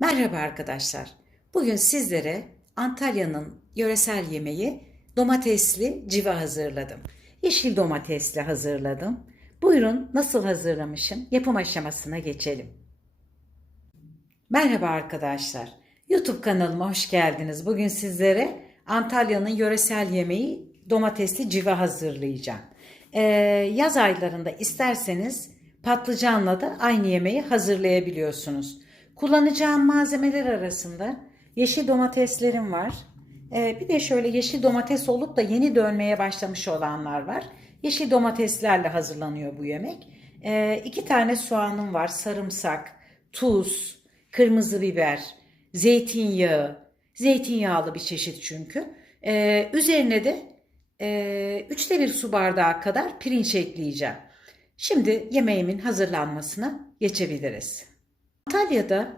Merhaba arkadaşlar. Bugün sizlere Antalya'nın yöresel yemeği domatesli civa hazırladım. Yeşil domatesli hazırladım. Buyurun nasıl hazırlamışım? Yapım aşamasına geçelim. Merhaba arkadaşlar. YouTube kanalıma hoş geldiniz. Bugün sizlere Antalya'nın yöresel yemeği domatesli civa hazırlayacağım. Ee, yaz aylarında isterseniz patlıcanla da aynı yemeği hazırlayabiliyorsunuz. Kullanacağım malzemeler arasında yeşil domateslerim var. Ee, bir de şöyle yeşil domates olup da yeni dönmeye başlamış olanlar var. Yeşil domateslerle hazırlanıyor bu yemek. Ee, iki tane soğanım var, sarımsak, tuz, kırmızı biber, zeytinyağı, zeytinyağlı bir çeşit çünkü. Ee, üzerine de e, üçte bir su bardağı kadar pirinç ekleyeceğim. Şimdi yemeğimin hazırlanmasına geçebiliriz. Antalya'da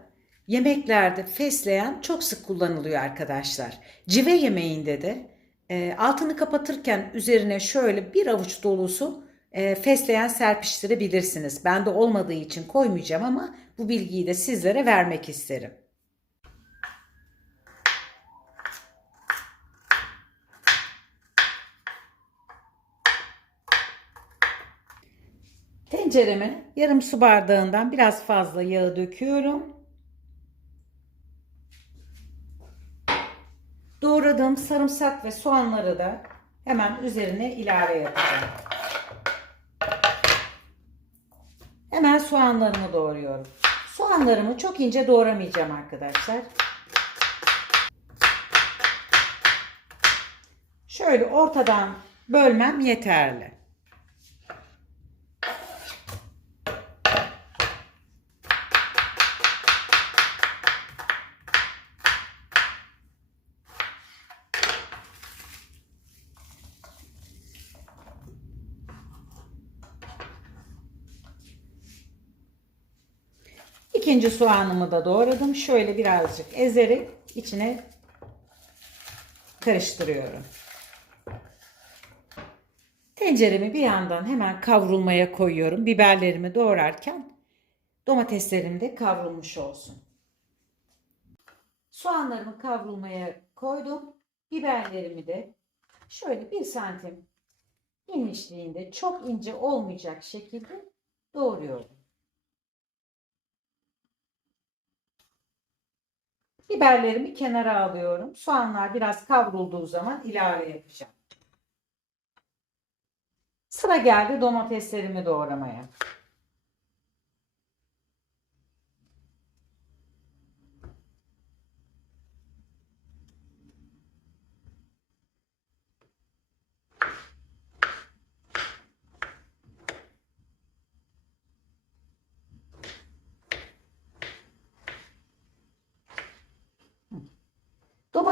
yemeklerde fesleğen çok sık kullanılıyor arkadaşlar. Cive yemeğinde de e, altını kapatırken üzerine şöyle bir avuç dolusu e, fesleğen serpiştirebilirsiniz. Bende olmadığı için koymayacağım ama bu bilgiyi de sizlere vermek isterim. Tencereme yarım su bardağından biraz fazla yağı döküyorum. Doğradığım sarımsak ve soğanları da hemen üzerine ilave yapacağım. Hemen soğanlarımı doğruyorum. Soğanlarımı çok ince doğramayacağım arkadaşlar. Şöyle ortadan bölmem yeterli. İkinci soğanımı da doğradım. Şöyle birazcık ezerek içine karıştırıyorum. Tenceremi bir yandan hemen kavrulmaya koyuyorum. Biberlerimi doğrarken domateslerim de kavrulmuş olsun. Soğanlarımı kavrulmaya koydum. Biberlerimi de şöyle bir santim inmişliğinde çok ince olmayacak şekilde doğruyorum. Biberlerimi kenara alıyorum. Soğanlar biraz kavrulduğu zaman ilave yapacağım. Sıra geldi domateslerimi doğramaya.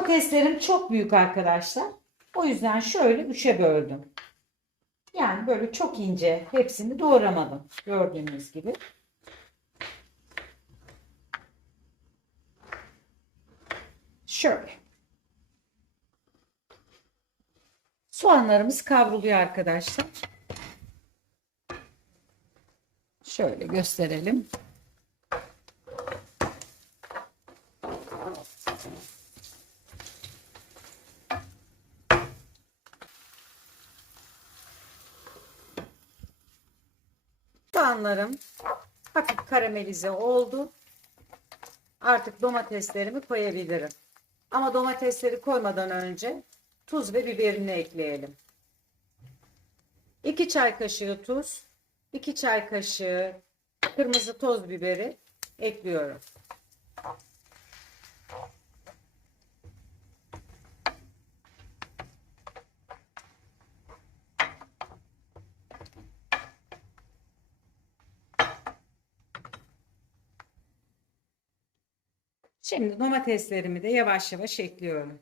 Domateslerim çok büyük arkadaşlar. O yüzden şöyle üçe böldüm. Yani böyle çok ince hepsini doğramadım. Gördüğünüz gibi. Şöyle. Soğanlarımız kavruluyor arkadaşlar. Şöyle gösterelim. Soğanlarım hafif karamelize oldu. Artık domateslerimi koyabilirim. Ama domatesleri koymadan önce tuz ve biberini ekleyelim. 2 çay kaşığı tuz, 2 çay kaşığı kırmızı toz biberi ekliyorum. Şimdi domateslerimi de yavaş yavaş ekliyorum.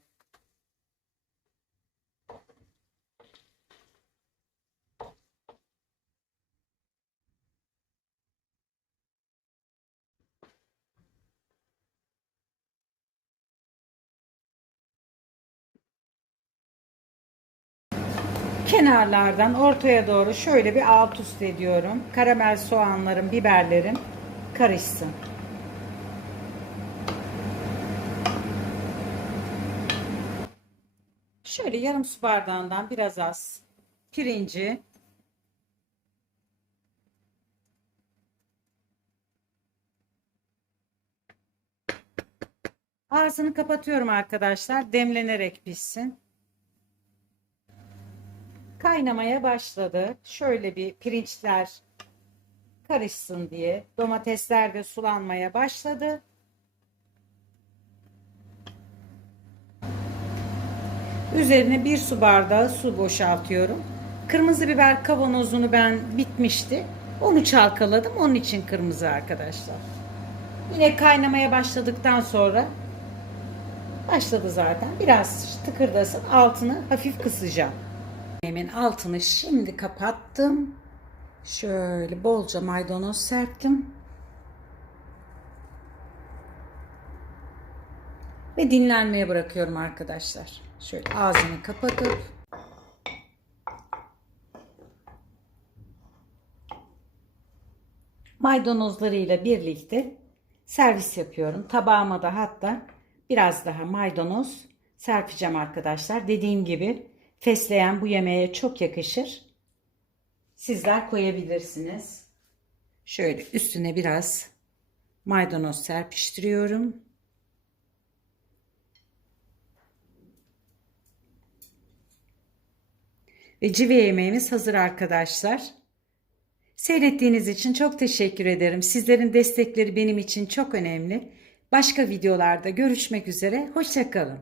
Kenarlardan ortaya doğru şöyle bir alt üst ediyorum. Karamel soğanlarım, biberlerim karışsın. Şöyle yarım su bardağından biraz az pirinci Ağzını kapatıyorum arkadaşlar. Demlenerek pişsin. Kaynamaya başladı. Şöyle bir pirinçler karışsın diye. Domatesler de sulanmaya başladı. Üzerine bir su bardağı su boşaltıyorum. Kırmızı biber kavanozunu ben bitmişti. Onu çalkaladım. Onun için kırmızı arkadaşlar. Yine kaynamaya başladıktan sonra başladı zaten. Biraz tıkırdasın. Altını hafif kısacağım. Yemeğimin altını şimdi kapattım. Şöyle bolca maydanoz serptim. Ve dinlenmeye bırakıyorum arkadaşlar. Şöyle ağzını kapatıp maydanozlarıyla birlikte servis yapıyorum. Tabağıma da hatta biraz daha maydanoz serpeceğim arkadaşlar. Dediğim gibi fesleğen bu yemeğe çok yakışır. Sizler koyabilirsiniz. Şöyle üstüne biraz maydanoz serpiştiriyorum. Ve cive yemeğimiz hazır arkadaşlar. Seyrettiğiniz için çok teşekkür ederim. Sizlerin destekleri benim için çok önemli. Başka videolarda görüşmek üzere. Hoşçakalın.